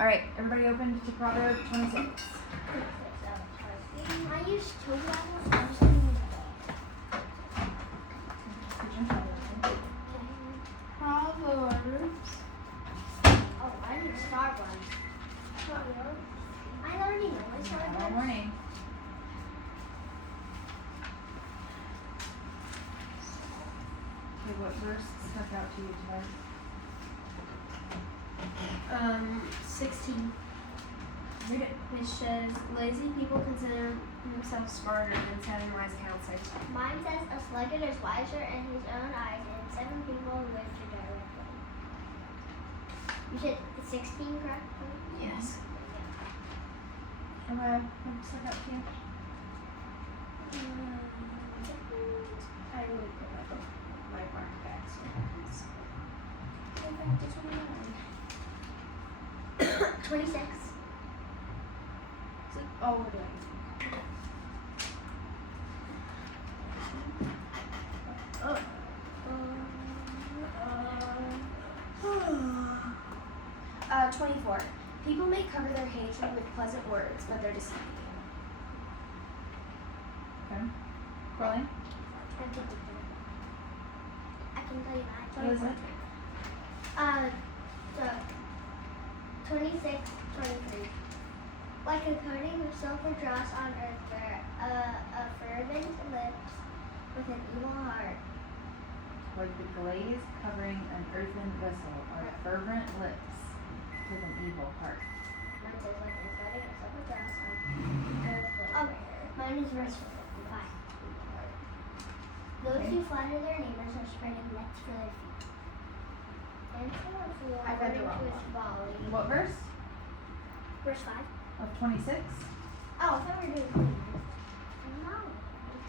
Alright, everybody open to Proverb 26. I used two levels. I'm just going to use Proverbs. Oh, I need to start one. I already know I started Good one. morning. Okay, what verse stuck out to you today? 16. Read it. Which says, lazy people consider themselves smarter than 7 wise counselors. Mine says a sluggard is wiser in his own eyes, and 7 people live to directly. You said 16, correct? Yes. What stuck out to you? I really put my mark back. So go back to 29. 26. Oh, we're doing. Oh. 24. People may cover their hatred with pleasant words, but they're deceiving. Okay. Crowley? I can tell you that. What is it? So 26, 23. Like a coating of silver dross on earth, a fervent lips with an evil heart. Like the glaze covering an earthen vessel are fervent lips with an evil heart. Mine says like a coating of silver dross on earth. Oh, mine is verse 5. Those who flatter their neighbors are spreading nets for their feet. And so I read the wrong to his folly. What verse? Verse 5. Of 26? Oh, I thought we were doing 29. No.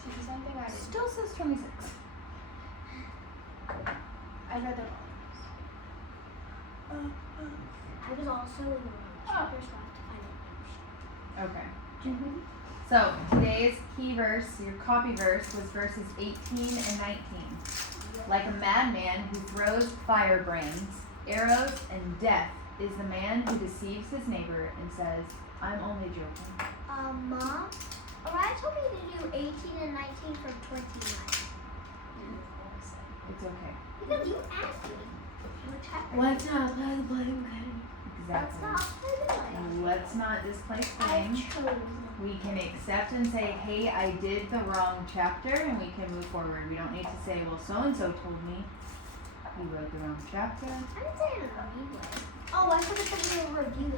She did something I didn't. Still says 26. I read the wrong. I was also in the chapters left to find out. Okay. So today's key verse, your copy verse, was verses 18 and 19. Like a madman who throws firebrands, arrows, and death is the man who deceives his neighbor and says, I'm only joking. Mom, Orion told me to do 18 and 19 from 29. It's okay. Because you asked me. Which chapter? Let's not play the blame game. Let's Exactly. not play the blame. Let's not displace I blame. chose. We can accept and say, hey, I did the wrong chapter, and we can move forward. We don't need to say, well, so-and-so told me you wrote the wrong chapter. I didn't say it in a mean way. Oh, I thought it was a review.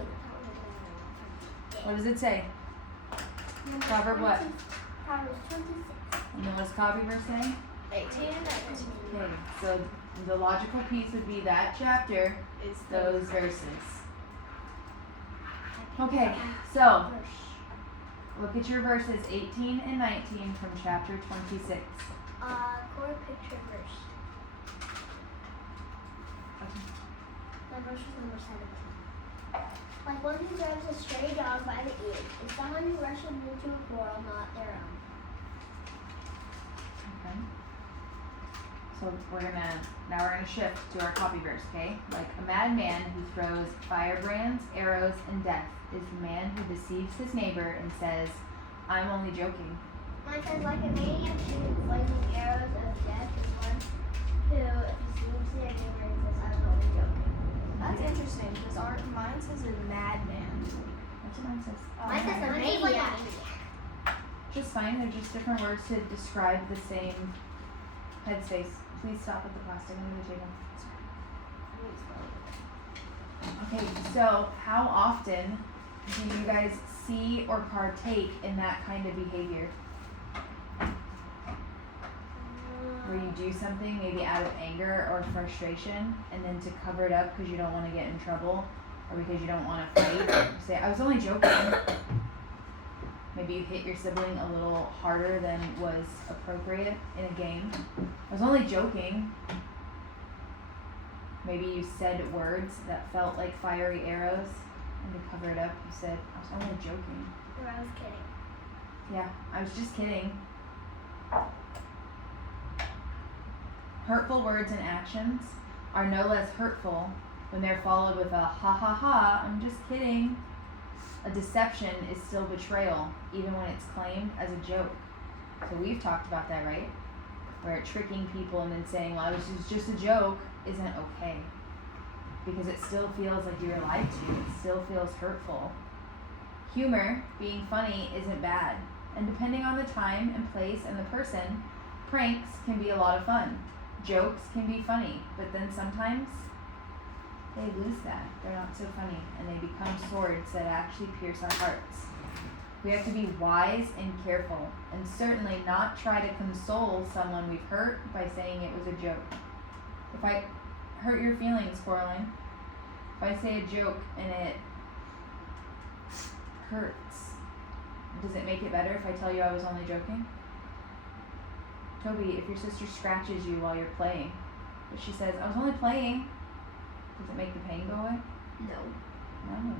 What does it say? Proverb what? Proverbs 26. And then what's copy verse saying? 18 and 19. Okay, so the logical piece would be that chapter, Is those verses. Okay, so look at your verses 18 and 19 from chapter 26. Core picture verse. My verse is number 17. Like one who drives a stray dog by the ear is someone who rushes into a quarrel not their own. Okay. So we're gonna shift to our copy verse, okay? Like a madman who throws firebrands, arrows, and death is the man who deceives his neighbor and says, I'm only joking. Mine says like a maniac shooting flaming arrows of death is one who deceives their neighbor and says, I'm only joking. That's interesting because mine says a madman. That's what mine says. Mine says a maniac. Just fine, they're just different words to describe the same headspace. Please stop with the plastic under the table. Okay, so how often do you guys see or partake in that kind of behavior? Where you do something maybe out of anger or frustration, and then to cover it up because you don't want to get in trouble or because you don't want to fight, you say, I was only joking. Maybe you hit your sibling a little harder than was appropriate in a game. I was only joking. Maybe you said words that felt like fiery arrows, and to cover it up, you said, I was only joking. Or I was kidding. Yeah, I was just kidding. Hurtful words and actions are no less hurtful When they're followed with a ha ha ha, I'm just kidding, a deception is still betrayal, even when it's claimed as a joke. So we've talked about that, right? Where tricking people and then saying, well, this is just a joke, isn't okay. Because it still feels like you're lied to. It still feels hurtful. Humor, being funny, isn't bad. And depending on the time and place and the person, pranks can be a lot of fun. Jokes can be funny, but then sometimes they lose that. They're not so funny, and they become swords that actually pierce our hearts. We have to be wise and careful, and certainly not try to console someone we've hurt by saying it was a joke. If I hurt your feelings, Coraline, if I say a joke and it hurts, does it make it better if I tell you I was only joking? Toby, if your sister scratches you while you're playing, but she says, I was only playing, does it make the pain go away? No. No.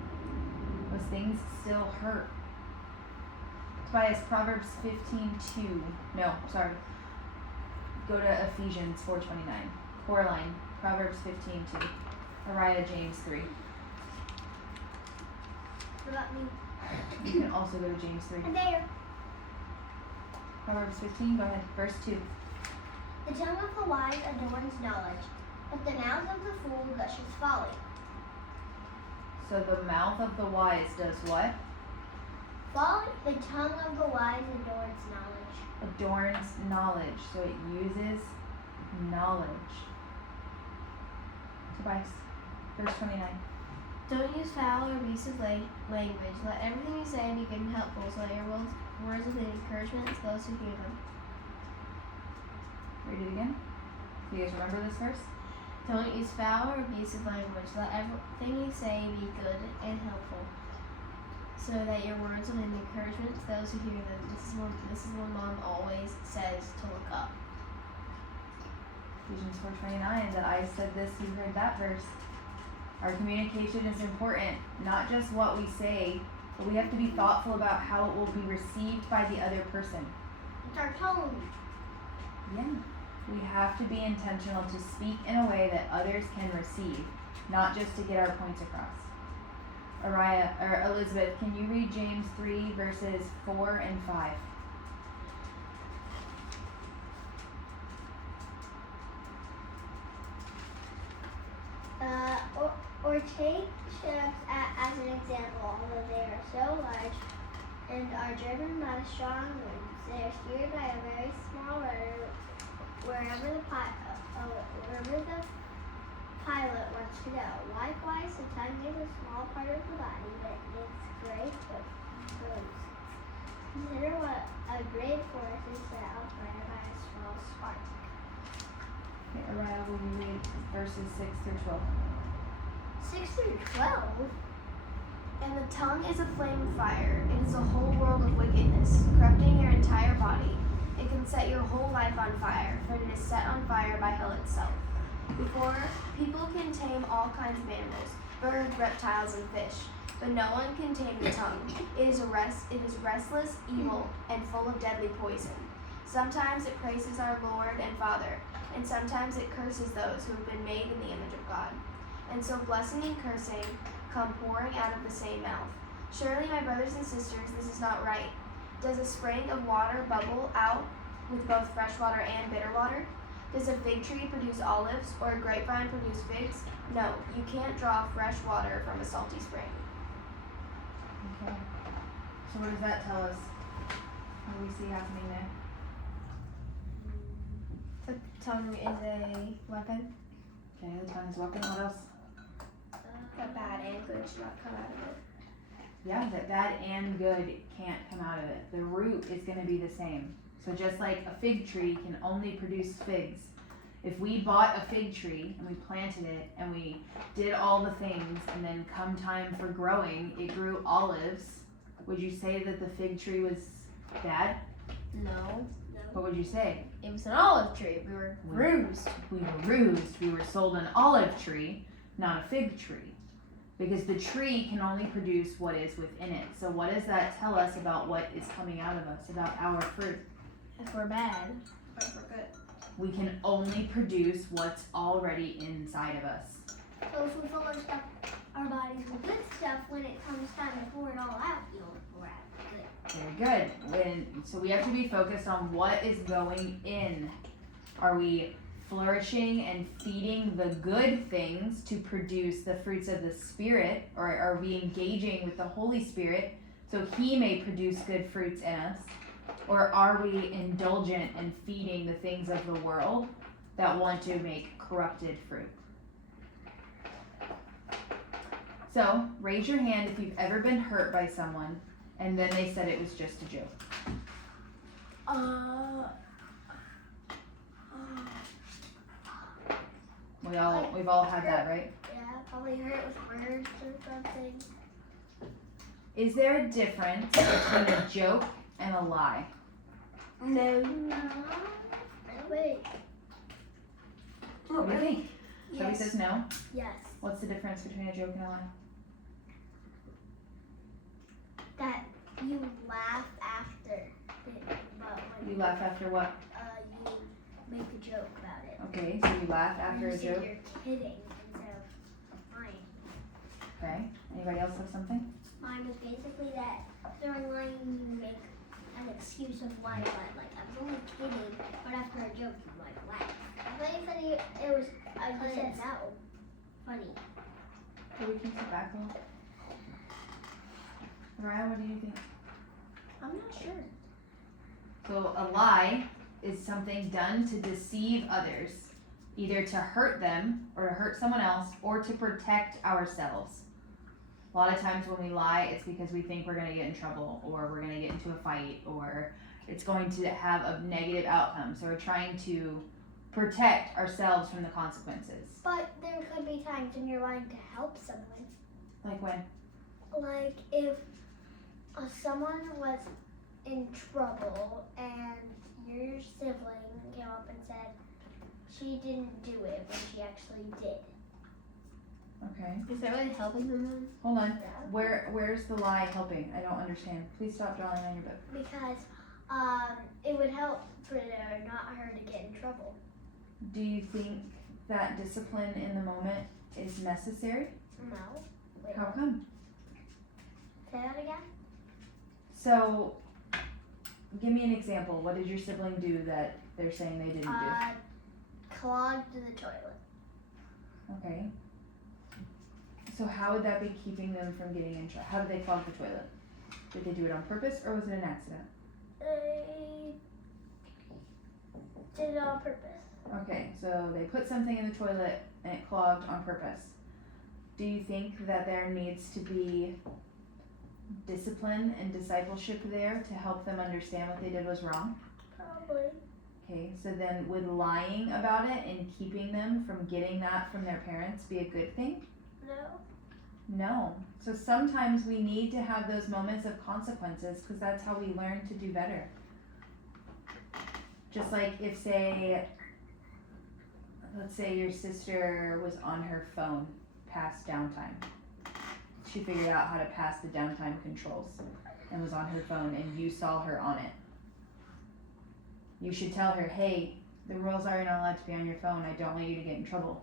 Those things still hurt. Tobias, Proverbs 15:2. No, sorry. Go to Ephesians 4:29. Coraline, Proverbs 15:2. Ariah, James 3. What about me? You can also go to James 3. I'm there. Proverbs 15, go ahead. Verse 2. The tongue of the wise adorns knowledge, but the mouth of the fool gushes folly. So the mouth of the wise does what? Folly, the tongue of the wise adorns knowledge. Adorns knowledge. So it uses knowledge. Tobias, verse 29. Don't use foul or abusive language. Let everything you say be good and helpful, so that your words will be encouragement to those who hear them. Read it again. Do you guys remember this verse? Don't use foul or abusive language. Let everything you say be good and helpful, so that your words will be an encouragement to those who hear them. This is one Mom always says to look up. Ephesians 4:29. That I said this, you heard that verse. Our communication is important, not just what we say, but we have to be thoughtful about how it will be received by the other person. It's our tone. Yeah. We have to be intentional to speak in a way that others can receive, not just to get our points across. Elizabeth, can you read James 3 verses 4 and 5? Or take ships as an example, although they are so large and are driven by strong winds. They are steered by a very small rudder wherever the pilot wants to go. Likewise, the tongue is a small part of the body, but it's great for consider what a great force is set on fire by a small spark. Okay, Ariah, will you read verses 6 through 12? 6 through 12? And the tongue is a flame of fire. It is a whole world of wickedness, corrupting your entire body. It can set your whole life on fire, for it is set on fire by hell itself. Before people can tame all kinds of animals, birds, reptiles, and fish, but no one can tame the tongue. It is restless, evil, and full of deadly poison. Sometimes it praises our Lord and Father, and sometimes it curses those who have been made in the image of God. And so blessing and cursing come pouring out of the same mouth. Surely, my brothers and sisters, this is not right. Does a spring of water bubble out with both fresh water and bitter water? Does a fig tree produce olives, or a grapevine produce figs? No, you can't draw fresh water from a salty spring. Okay. So what does that tell us? What do we see happening there? The tongue is a weapon. Okay, the tongue is a weapon. What else? That bad and good should not come out of it. Yeah, that bad and good can't come out of it. The root is going to be the same. So just like a fig tree can only produce figs, if we bought a fig tree and we planted it and we did all the things and then come time for growing, it grew olives, would you say that the fig tree was bad? No. What would you say? It was an olive tree. We were bruised. We were bruised. We were sold an olive tree, not a fig tree. Because the tree can only produce what is within it. So what does that tell us about what is coming out of us, about our fruit? If we're bad, or if we're good. We can only produce what's already inside of us. So if we fill our bodies with good stuff, when it comes time to pour it all out, pour out good. Very good. So we have to be focused on what is going in. Are we flourishing and feeding the good things to produce the fruits of the Spirit, or are we engaging with the Holy Spirit so He may produce good fruits in us? Or are we indulgent and feeding the things of the world that want to make corrupted fruit? So, raise your hand if you've ever been hurt by someone and then they said it was just a joke. We've all had that, right? Yeah, probably hurt with words or something. Is there a difference between a joke and a lie? No. Wait. What do you think? Somebody Yes. says no. Yes. What's the difference between a joke and a lie? That you laugh after it, but when You laugh after what? you make a joke about it. Okay, so you laugh after you a say joke. You're kidding instead of lying. Okay. Anybody else have something? Mine was basically that during lying you make an excuse of why you lied. Like, I was only kidding, but after a joke you like laugh. I thought you said it was, you said no. Funny. Okay, we can sit back a little. Mariah, what do you think? I'm not sure. So a lie is something done to deceive others, either to hurt them or to hurt someone else or to protect ourselves. A lot of times when we lie, it's because we think we're going to get in trouble or we're going to get into a fight or it's going to have a negative outcome. So we're trying to protect ourselves from the consequences. But there could be times when you're lying to help someone. Like when? Like if someone was in trouble and your sibling came up and said she didn't do it when she actually did. Okay. Is that really helping them? Hold on. Where's the lie helping? I don't understand. Please stop drawing on your book. Because it would help for not her to get in trouble. Do you think that discipline in the moment is necessary? No. Wait, How come? say that again? So, give me an example. What did your sibling do that they're saying they didn't do? Clogged the toilet. Okay. So how would that be keeping them from getting in trouble? How did they clog the toilet? Did they do it on purpose or was it an accident? They did it on purpose. Okay, so they put something in the toilet and it clogged on purpose. Do you think that there needs to be discipline and discipleship there to help them understand what they did was wrong? Probably. Okay, so then would lying about it and keeping them from getting that from their parents be a good thing? No. No. So sometimes we need to have those moments of consequences because that's how we learn to do better. Just like if let's say your sister was on her phone past downtime. She figured out how to pass the downtime controls and was on her phone and you saw her on it. You should tell her, hey, the rules are you're not allowed to be on your phone. I don't want you to get in trouble.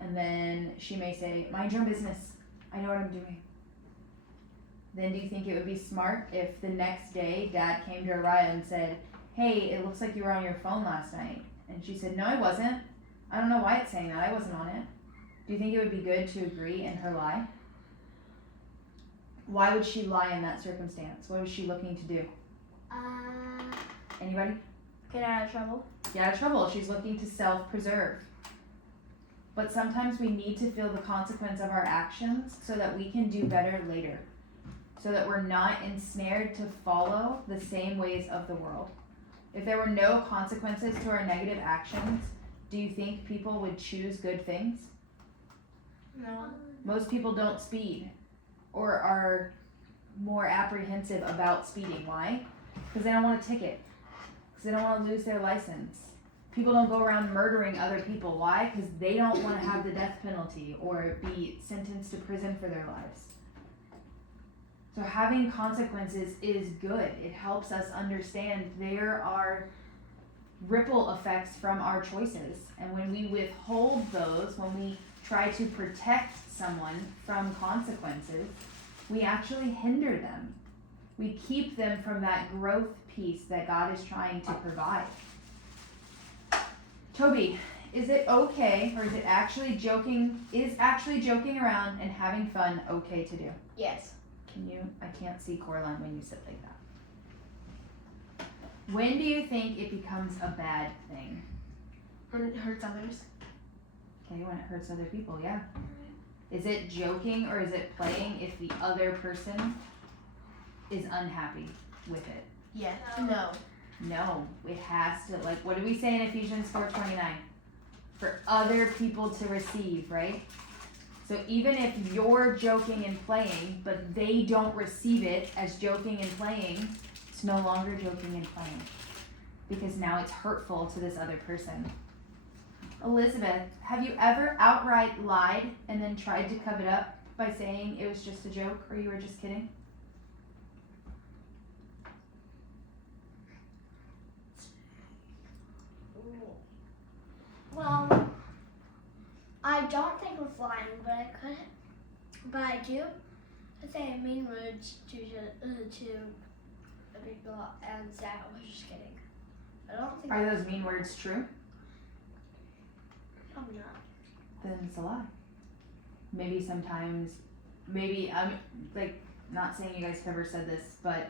And then she may say, mind your own business. I know what I'm doing. Then do you think it would be smart if the next day Dad came to Araya and said, hey, it looks like you were on your phone last night. And she said, no, I wasn't. I don't know why it's saying that. I wasn't on it. Do you think it would be good to agree in her lie? Why would she lie in that circumstance? What was she looking to do? Anybody? Get out of trouble. Get out of trouble. She's looking to self-preserve. But sometimes we need to feel the consequence of our actions so that we can do better later. So that we're not ensnared to follow the same ways of the world. If there were no consequences to our negative actions, do you think people would choose good things? No. Most people don't speed or are more apprehensive about speeding. Why? Because they don't want a ticket. Because they don't want to lose their license. People don't go around murdering other people. Why? Because they don't want to have the death penalty or be sentenced to prison for their lives. So having consequences is good. It helps us understand there are ripple effects from our choices. And when we withhold those, when we try to protect someone from consequences, we actually hinder them. We keep them from that growth piece that God is trying to provide. Toby, is it okay, or is actually joking around and having fun okay to do? Yes. I can't see Coraline when you sit like that. When do you think it becomes a bad thing? When it hurts others. Okay, when it hurts other people, yeah. Is it joking or is it playing if the other person is unhappy with it? Yes. No. No, it has to, like, what do we say in Ephesians 4:29? For other people to receive, right? So even if you're joking and playing, but they don't receive it as joking and playing, it's no longer joking and playing. Because now it's hurtful to this other person. Elizabeth, have you ever outright lied and then tried to cover it up by saying it was just a joke or you were just kidding? Well, I don't think of lying, but I do say mean words to people and say I was just kidding. I don't think. Are those mean words true? I'm not. Then it's a lie. Maybe sometimes, I'm like not saying you guys have ever said this, but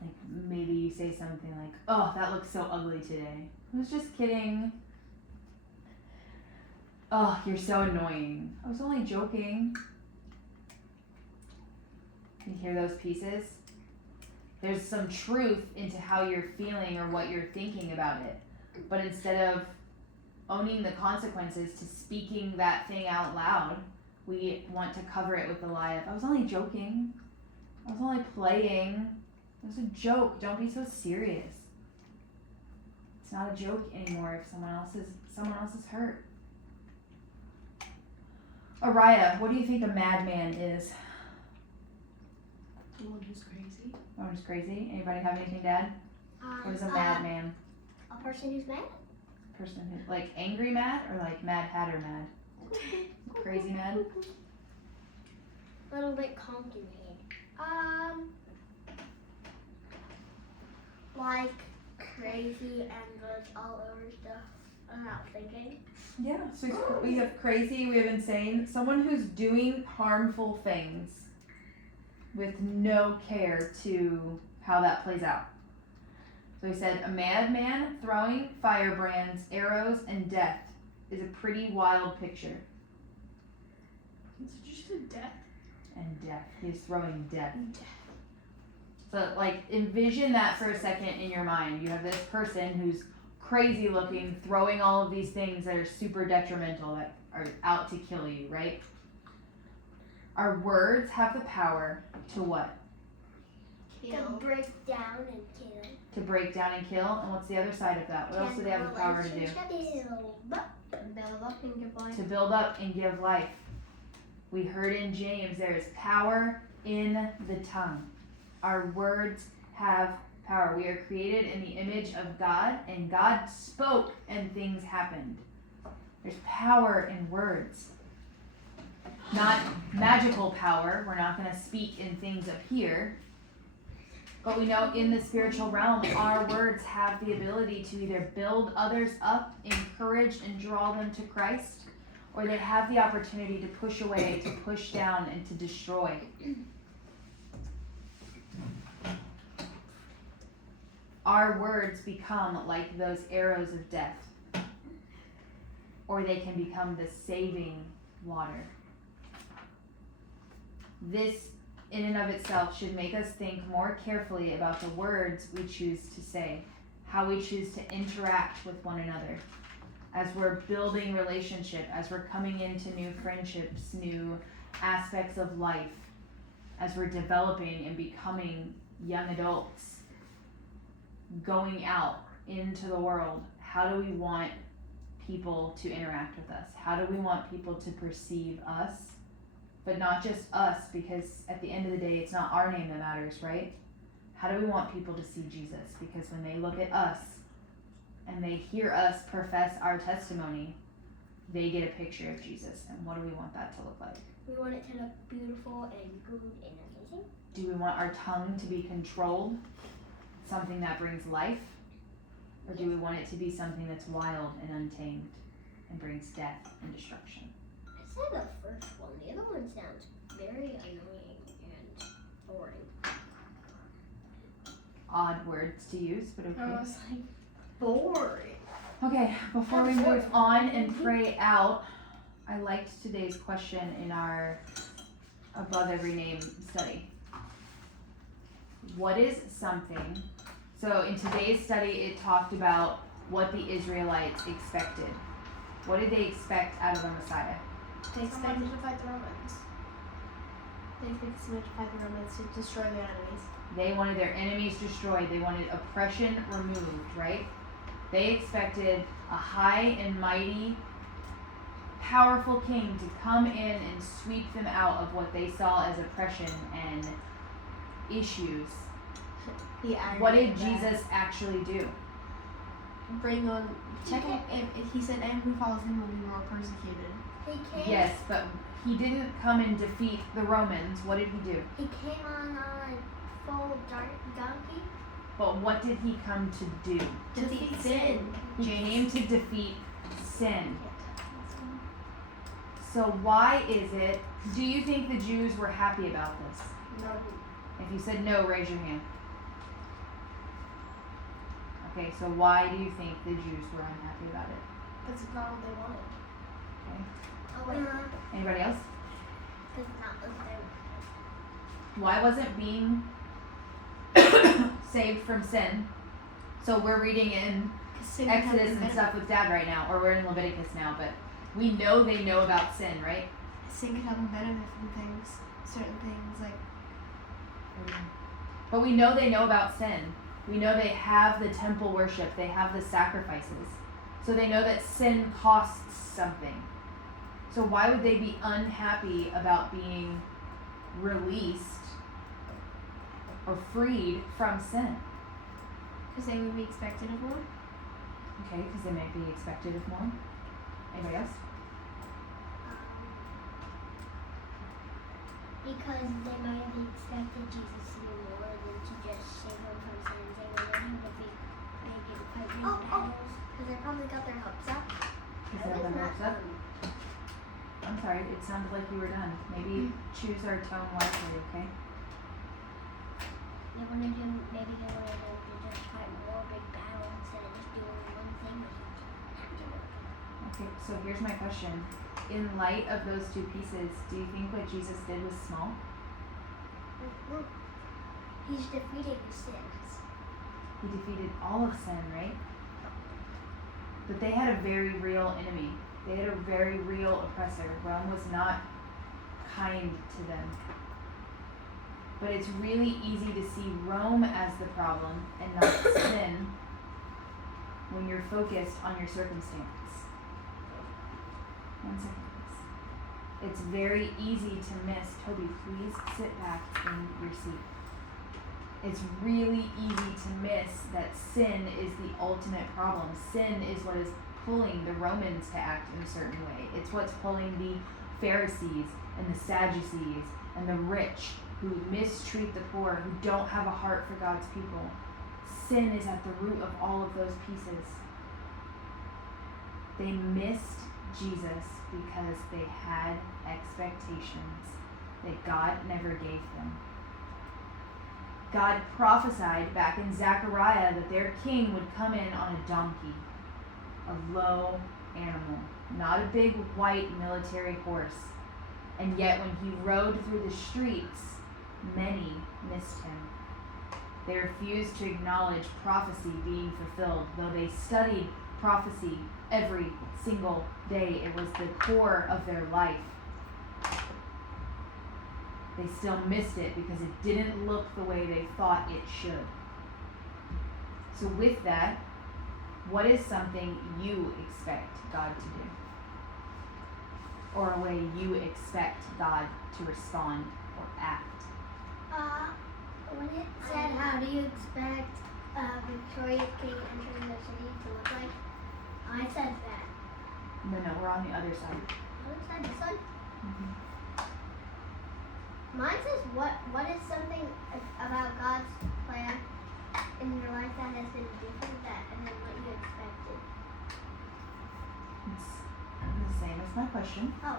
like maybe you say something like, "Oh, that looks so ugly today. I was just kidding." "Oh, you're so annoying. I was only joking." You hear those pieces? There's some truth into how you're feeling or what you're thinking about it. But instead of owning the consequences to speaking that thing out loud, we want to cover it with the lie of, "I was only joking. I was only playing. It was a joke. Don't be so serious." It's not a joke anymore if someone else is hurt. Araya, what do you think a madman is? Someone who's crazy. Someone who's crazy? Anybody have anything to add? What is a madman? A person who's mad? Person who, like angry mad or like Mad Hatter mad? Crazy mad? A little bit complicated. Like crazy and goes all over stuff. I'm not thinking. Yeah, so we have crazy, we have insane, someone who's doing harmful things with no care to how that plays out. So he said, a madman throwing firebrands, arrows, and death is a pretty wild picture. Is it just a death? And death. He's throwing death. So, like, envision that for a second in your mind. You have this person who's crazy looking, throwing all of these things that are super detrimental, that are out to kill you, right? Our words have the power to what? To break down and kill. To break down and kill. And what's the other side of that? What else do they have the power to do? Build up and give life. To build up and give life. We heard in James, there is power in the tongue. Our words have power. We are created in the image of God, and God spoke and things happened. There's power in words. Not magical power. We're not going to speak in things up here. But we know in the spiritual realm, our words have the ability to either build others up, encourage and draw them to Christ, or they have the opportunity to push away, to push down, and to destroy. Our words become like those arrows of death, or they can become the saving water. This, in and of itself, should make us think more carefully about the words we choose to say, how we choose to interact with one another, as we're building relationship, as we're coming into new friendships, new aspects of life, as we're developing and becoming young adults. Going out into the world, how do we want people to interact with us? How do we want people to perceive us? But not just us, because at the end of the day, it's not our name that matters, right? How do we want people to see Jesus? Because when they look at us and they hear us profess our testimony, they get a picture of Jesus. And what do we want that to look like? We want it to look beautiful and good and amazing. Do we want our tongue to be controlled? Something that brings life? Or do we want it to be something that's wild and untamed and brings death and destruction? I said the first one. The other one sounds very annoying and boring. Odd words to use, but okay. I was like, boring. Okay, before we move on and pray out, I liked today's question in our Above Every Name study. What is something? So in today's study, it talked about what the Israelites expected. What did they expect out of a Messiah? They expected to fight the Romans. They expected someone to fight the Romans to destroy their enemies. They wanted their enemies destroyed. They wanted oppression removed, right? They expected a high and mighty, powerful king to come in and sweep them out of what they saw as oppression and issues. What did Jesus actually do? Bring on, if he said, and who follows him will be more persecuted. He came. Yes, but he didn't come and defeat the Romans. What did he do? He came on a full donkey. But what did he come to do? Defeat sin. He came to defeat sin. So why is it, do you think the Jews were happy about this? No. If you said no, raise your hand. Okay, so why do you think the Jews were unhappy about it? That's not what they wanted. Okay. Oh wait. Anybody else? Because it's not what they Why wasn't being saved from sin? So we're reading in Exodus and stuff with Dad right now, or we're in Leviticus now, but we know they know about sin, right? Sin could help them benefit from things, certain things like. But we know they know about sin. We know they have the temple worship. They have the sacrifices. So they know that sin costs something. So why would they be unhappy about being released or freed from sin? Because they would be expected of more. Okay, because they might be expected of more. Anybody else? Because they might have expected Jesus to do more than to just save them from sins. They wanted him to be maybe fight in battles. Because they probably got their hopes up. Is that the hopes up? I'm sorry, it sounded like you were done. Maybe choose our tone wisely, okay? They wanted him, maybe they wanted him to just fight more big battles instead of just doing one thing that he had to do. Okay, so here's my question. In light of those two pieces, do you think what Jesus did was small? Well, he's defeating the sins. He defeated all of sin, right? But they had a very real enemy. They had a very real oppressor. Rome was not kind to them. But it's really easy to see Rome as the problem and not sin when you're focused on your circumstance. 1 second, please. It's very easy to miss. Toby, please sit back in your seat. It's really easy to miss that sin is the ultimate problem. Sin is what is pulling the Romans to act in a certain way. It's what's pulling the Pharisees and the Sadducees and the rich who mistreat the poor, who don't have a heart for God's people. Sin is at the root of all of those pieces. They missed Jesus because they had expectations that God never gave them. God prophesied back in Zechariah that their king would come in on a donkey, a low animal, not a big white military horse. And yet when he rode through the streets, many missed him. They refused to acknowledge prophecy being fulfilled, though they studied prophecy every single day. It was the core of their life. They still missed it because it didn't look the way they thought it should. So with that, what is something you expect God to do? Or a way you expect God to respond or act? When it said, how do you expect a victorious king entering the city to look like? I said that No, we're on the other side. Other side, this one? Mm-hmm. Mine says, what is something about God's plan in your life that has been different than what you expected? It's the same as my question. Oh.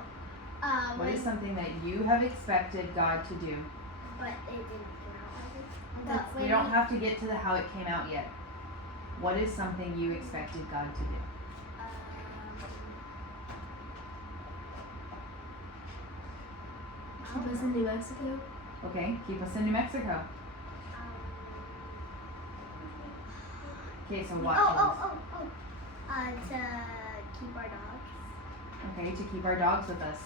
What is something that you have expected God to do? But it didn't come out like it. We don't have to get to the how it came out yet. What is something you expected God to do? Keep us in New Mexico. Okay, keep us in New Mexico. Okay, so watch this. To keep our dogs. Okay, to keep our dogs with us.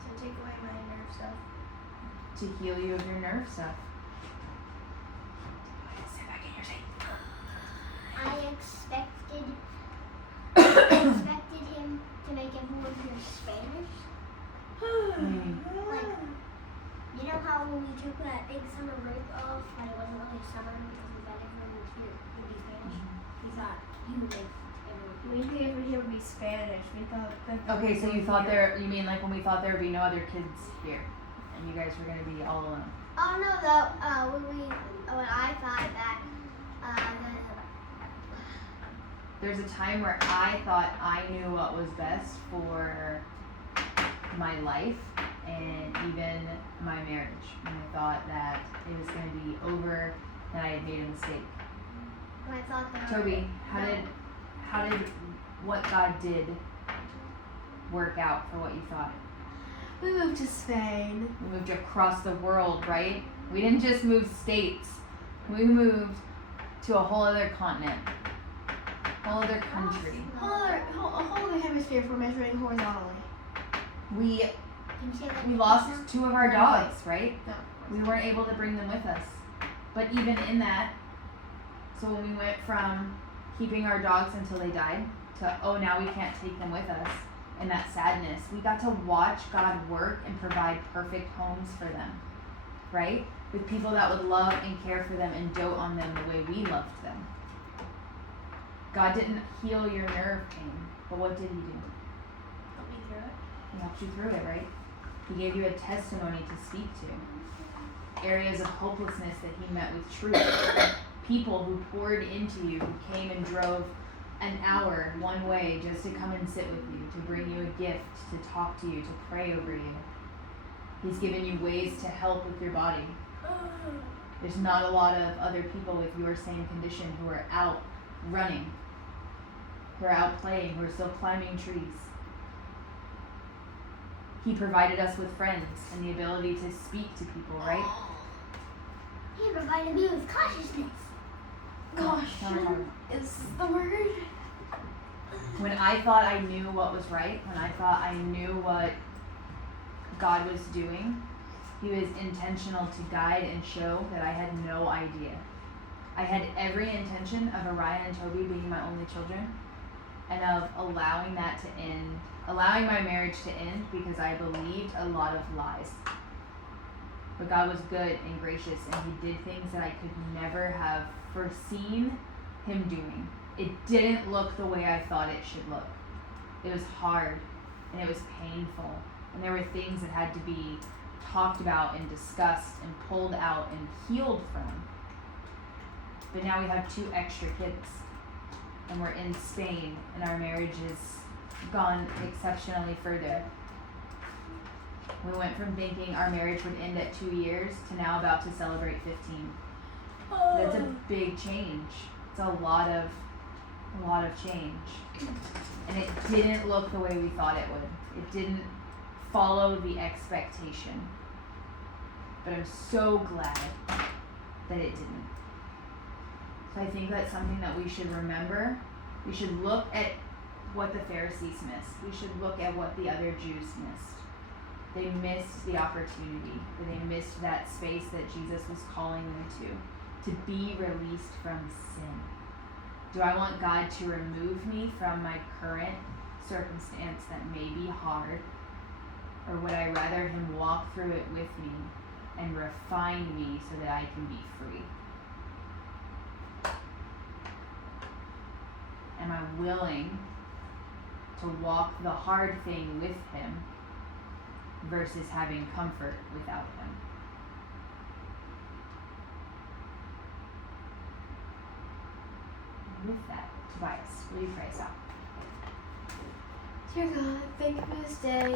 To take away my nerve stuff. To heal you of your nerve stuff. Sit back in your seat. I expected him to make everyone hear Spanish. Like, you know how when we took that big summer break off, but it wasn't really summer because we thought everyone would be Spanish? We thought you would make everyone We didn't ever hear would be Spanish. We thought that. Okay, so you thought you mean like when we thought there would be no other kids here, and you guys were gonna be all alone. Oh no, though, when I thought that, There's a time where I thought I knew what was best for my life and even my marriage. And I thought that it was going to be over and I had made a mistake. when I thought that. Toby, how did what God did work out for what you thought? We moved to Spain. We moved across the world, right? We didn't just move states. We moved to a whole other continent, whole other country. A whole other hemisphere for measuring horizontally. We Can you say that lost now? 2 of our dogs, right? No. We weren't able to bring them with us. But even in that, so when we went from keeping our dogs until they died to, oh, now we can't take them with us, and that sadness, we got to watch God work and provide perfect homes for them, right? With people that would love and care for them and dote on them the way we loved them. God didn't heal your nerve pain, but what did He do? Help me through it. He helped you through it, right? He gave you a testimony to speak to. Areas of hopelessness that He met with truth. People who poured into you, who came and drove an hour one way just to come and sit with you, to bring you a gift, to talk to you, to pray over you. He's given you ways to help with your body. There's not a lot of other people with your same condition who are out running, who are out playing, who are still climbing trees. He provided us with friends and the ability to speak to people, right? He provided me with consciousness. Caution is the word. When I thought I knew what was right, when I thought I knew what God was doing, He was intentional to guide and show that I had no idea. I had every intention of Orion and Toby being my only children and of allowing that to end, allowing my marriage to end because I believed a lot of lies. But God was good and gracious, and He did things that I could never have foreseen Him doing. It didn't look the way I thought it should look. It was hard, and it was painful, and there were things that had to be talked about and discussed and pulled out and healed from. But now we have 2 extra kids, and we're in Spain, and our marriage has gone exceptionally further. We went from thinking our marriage would end at 2 years to now about to celebrate 15. That's a big change. It's a lot of change. And it didn't look the way we thought it would. It didn't follow the expectation. But I'm so glad that it didn't. So I think that's something that we should remember. We should look at what the Pharisees missed. We should look at what the other Jews missed. They missed the opportunity, or they missed that space that Jesus was calling them to be released from sin. Do I want God to remove me from my current circumstance that may be hard, or would I rather Him walk through it with me and refine me so that I can be free? am I willing to walk the hard thing with him versus having comfort without him? With that, Tobias, will you pray us out? Dear God, thank you for this day.